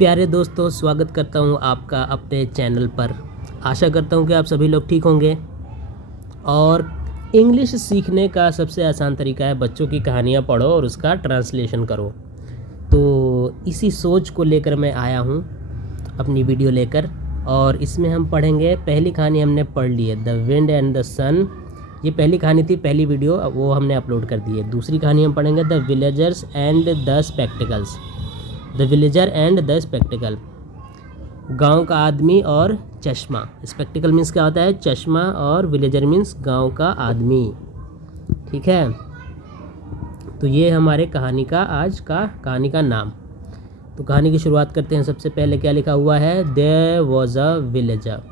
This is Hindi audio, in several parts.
प्यारे दोस्तों, स्वागत करता हूं आपका अपने चैनल पर। आशा करता हूं कि आप सभी लोग ठीक होंगे। और इंग्लिश सीखने का सबसे आसान तरीका है बच्चों की कहानियां पढ़ो और उसका ट्रांसलेशन करो। तो इसी सोच को लेकर मैं आया हूं अपनी वीडियो लेकर, और इसमें हम पढ़ेंगे। पहली कहानी हमने पढ़ ली है, द विंड एंड द सन। ये पहली कहानी थी, पहली वीडियो, वो हमने अपलोड कर दी है। दूसरी कहानी हम पढ़ेंगे, the villagers and the spectacles. The villager and the spectacled, गांव का आदमी और चश्मा। स्पेक्टिकल मीन्स क्या होता है? चश्मा, और विलेजर मीन्स गांव का आदमी। ठीक है, तो ये हमारे कहानी का आज का कहानी का नाम। तो कहानी की शुरुआत करते हैं। सबसे पहले क्या लिखा हुआ है? There was a villager.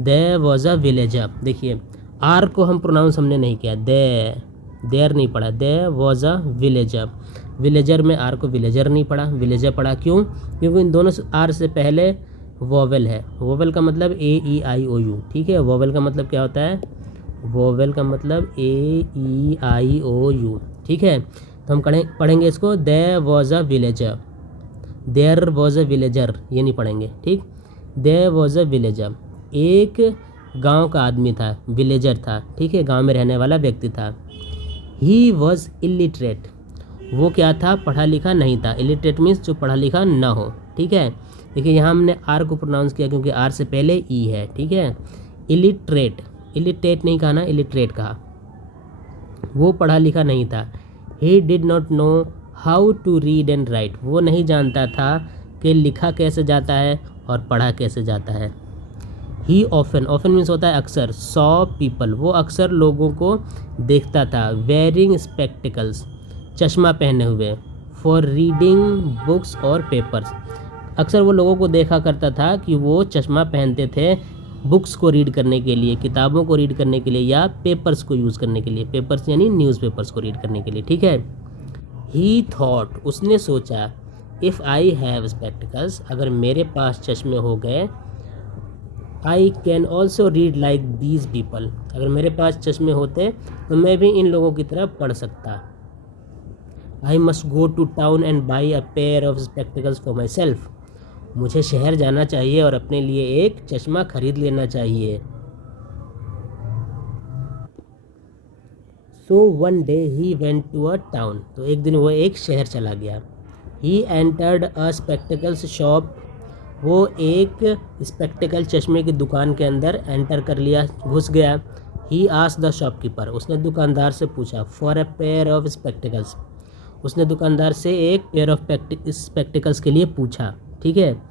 There was a villager. देखिए, आर को हम प्रोनाउंस हमने नहीं किया, देयर नहीं पढ़ा। There was a villager. Villager में आर को विलेजर नहीं पढ़ा, विलेजर पढ़ा। क्यों? क्योंकि इन दोनों आर से पहले वोवेल है। वोवेल का मतलब AEIOU। ठीक है, वोवेल का मतलब क्या होता है? वोवेल का मतलब AEIOU। ठीक है, तो हम पढ़ेंगे इसको, there was a villager. There was a villager ये नहीं पढ़ेंगे। ठीक, देयर वॉज अ विलेजर। एक गांव का आदमी था, विलेजर था। ठीक है, गांव में रहने वाला व्यक्ति था। He was illiterate. वो क्या था? पढ़ा लिखा नहीं था। इलिटरेट मीन्स जो पढ़ा लिखा ना हो। ठीक है, देखिए यहाँ हमने आर को प्रोनाउंस किया क्योंकि आर से पहले ई है। ठीक है, इलिटरेट, इलिटरेट नहीं कहा ना, इलिटरेट कहा। वो पढ़ा लिखा नहीं था। He did not know how to read and write. वो नहीं जानता था कि लिखा कैसे जाता है और पढ़ा कैसे जाता है। ही ऑफन, ऑफन मीन्स होता है अक्सर। सॉ पीपल, वो अक्सर लोगों को देखता था। वेयरिंग स्पेक्टिकल्स, चश्मा पहने हुए। फॉर रीडिंग बुक्स और पेपर्स, अक्सर वो लोगों को देखा करता था कि वो चश्मा पहनते थे बुक्स को रीड करने के लिए, किताबों को रीड करने के लिए, या पेपर्स को यूज़ करने के लिए। पेपर्स यानी न्यूज़पेपर्स को रीड करने के लिए। ठीक है, ही थॉट, उसने सोचा, इफ़ आई हैव स्पेक्टिकल्स, अगर मेरे पास चश्मे हो गए, I can also read like these people, अगर मेरे पास चश्मे होते तो मैं भी इन लोगों की तरह पढ़ सकता। I must go to town and buy a pair of spectacles for myself, मुझे शहर जाना चाहिए और अपने लिए एक चश्मा खरीद लेना चाहिए। So one day he went to a town, तो एक दिन वो एक शहर चला गया। He entered a spectacles shop, वो एक स्पेक्टिकल चश्मे की दुकान के अंदर एंटर कर लिया, घुस गया। ही आस्क्ड द शॉपकीपर, उसने दुकानदार से पूछा, for a pair of spectacles, उसने दुकानदार से एक पेयर ऑफ स्पेक्टिकल्स के लिए पूछा। ठीक है,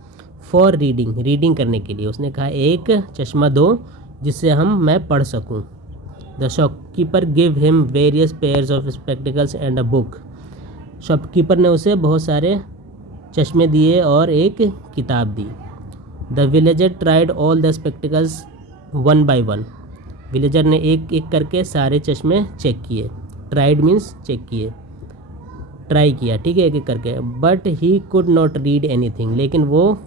फॉर रीडिंग, रीडिंग करने के लिए उसने कहा एक चश्मा दो जिससे मैं पढ़ सकूं। The shopkeeper give him various pairs of spectacles and a book, shopkeeper ने उसे बहुत सारे चश्मे दिए और एक किताब दी। The villager tried all the spectacles one by one, villager ने एक एक करके सारे चश्मे चेक किए। ट्राइड मीन्स चेक किए, ट्राई किया। ठीक है, एक एक करके। But he could not read anything, लेकिन वो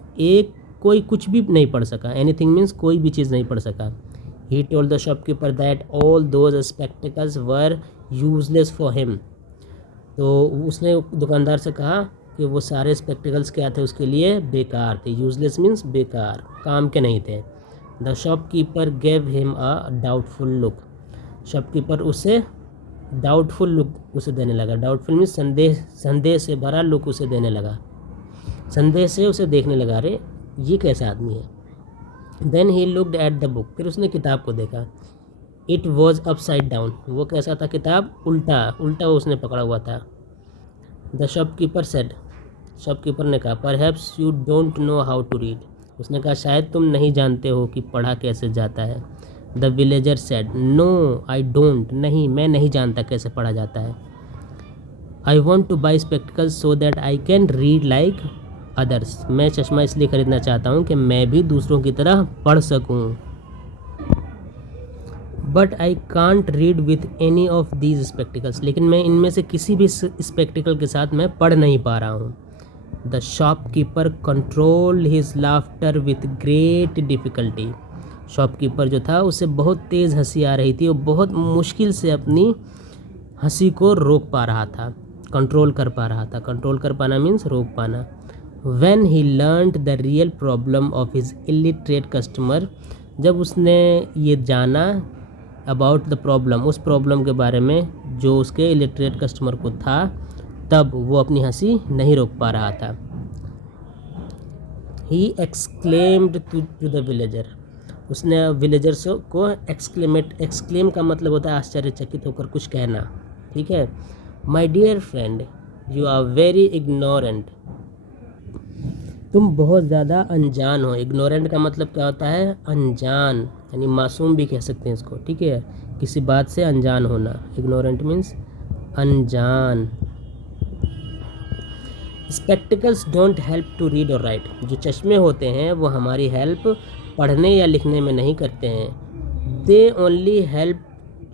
कोई कुछ भी नहीं पढ़ सका। एनीथिंग मीन्स कोई भी चीज़ नहीं पढ़ सका। He told the shopkeeper that all those spectacles were useless for him, तो उसने दुकानदार से कहा कि वो सारे स्पेक्टिकल्स क्या थे उसके लिए? बेकार थे। यूजलेस मीन्स बेकार, काम के नहीं थे। The shopkeeper gave him a doubtful look, shopkeeper उसे डाउटफुल लुक उसे देने लगा। डाउटफुल मीन्स संदेह से भरा लुक उसे देने लगा, संदेह से उसे देखने लगा, अरे ये कैसा आदमी है। Then he looked at the book, फिर उसने किताब को देखा। इट वॉज अपसाइड डाउन, वो कैसा था? किताब उल्टा उल्टा उसने पकड़ा हुआ था। द शॉपकीपर सेड, शॉपकीपर ने कहा, perhaps you don't know how to read, उसने कहा शायद तुम नहीं जानते हो कि पढ़ा कैसे जाता है। The villager said, no I don't, नहीं मैं नहीं जानता कैसे पढ़ा जाता है। I want to buy spectacles so that I can read like others, मैं चश्मा इसलिए ख़रीदना चाहता हूँ कि मैं भी दूसरों की तरह पढ़ सकूँ। But I can't read with any of these spectacles, लेकिन मैं इनमें से किसी भी स्पेक्टिकल के साथ मैं पढ़ नहीं पा रहा हूँ। The shopkeeper control his laughter with great difficulty, shopkeeper जो था उसे बहुत तेज़ हंसी आ रही थी, वो बहुत मुश्किल से अपनी हंसी को रोक पा रहा था, कंट्रोल कर पा रहा था। कंट्रोल कर पाना मीन्स रोक पाना। When he learned the real problem of his illiterate customer, जब उसने ये जाना अबाउट द प्रॉब्लम, उस प्रॉब्लम के बारे में जो उसके इलिटरेट कस्टमर को था, तब वो अपनी हंसी नहीं रोक पा रहा था। He exclaimed to the villager, उसने विलेजर्स को एक्सक्लेम का मतलब होता है आश्चर्यचकित होकर कुछ कहना, ठीक है। My dear friend, you are very ignorant, तुम बहुत ज़्यादा अनजान हो। इग्नोरेंट का मतलब क्या होता है? अनजान, यानी मासूम भी कह सकते हैं इसको, ठीक है। किसी बात से अनजान होना, इग्नोरेंट मीन्स अनजान। Spectacles don't help to read or write, जो चश्मे होते हैं वो हमारी हेल्प पढ़ने या लिखने में नहीं करते हैं। They only help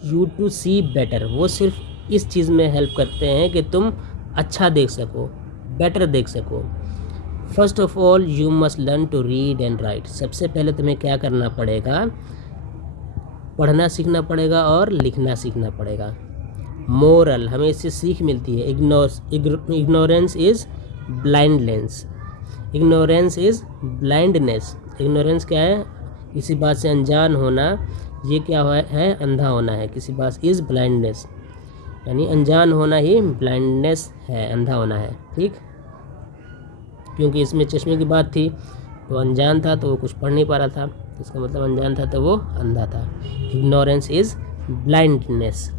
you to see better, वो सिर्फ इस चीज़ में हेल्प करते हैं कि तुम अच्छा देख सको, बेटर देख सको। First of all you must learn to read and write, सबसे पहले तुम्हें क्या करना पड़ेगा? पढ़ना सीखना पड़ेगा और लिखना सीखना पड़ेगा। मोरल, हमें इससे सीख मिलती है। Ignorance is blindness, ignorance is blindness. Ignorance क्या है? किसी बात से अनजान होना, ये क्या है? अंधा होना है। किसी बात इज़ ब्लाइंडनेस, यानी अनजान होना ही ब्लाइंडनेस है, अंधा होना है, ठीक। क्योंकि इसमें चश्मे की बात थी, तो अनजान था तो वो कुछ पढ़ नहीं पा रहा था, इसका मतलब अनजान था तो वो अंधा था। Ignorance is blindness.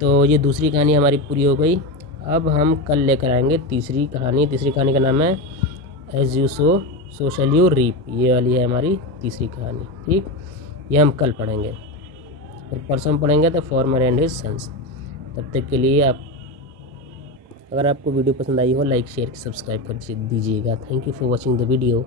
तो ये दूसरी कहानी हमारी पूरी हो गई। अब हम कल लेकर आएंगे तीसरी कहानी। तीसरी कहानी का नाम है as you sow so shall you reap, ये वाली है हमारी तीसरी कहानी, ठीक। ये हम कल पढ़ेंगे, फिर परसों हम पढ़ेंगे the farmer and his sons. तब तक के लिए अगर आपको वीडियो पसंद आई हो, लाइक शेयर सब्सक्राइब कर दीजिएगा। Thank you for watching the video.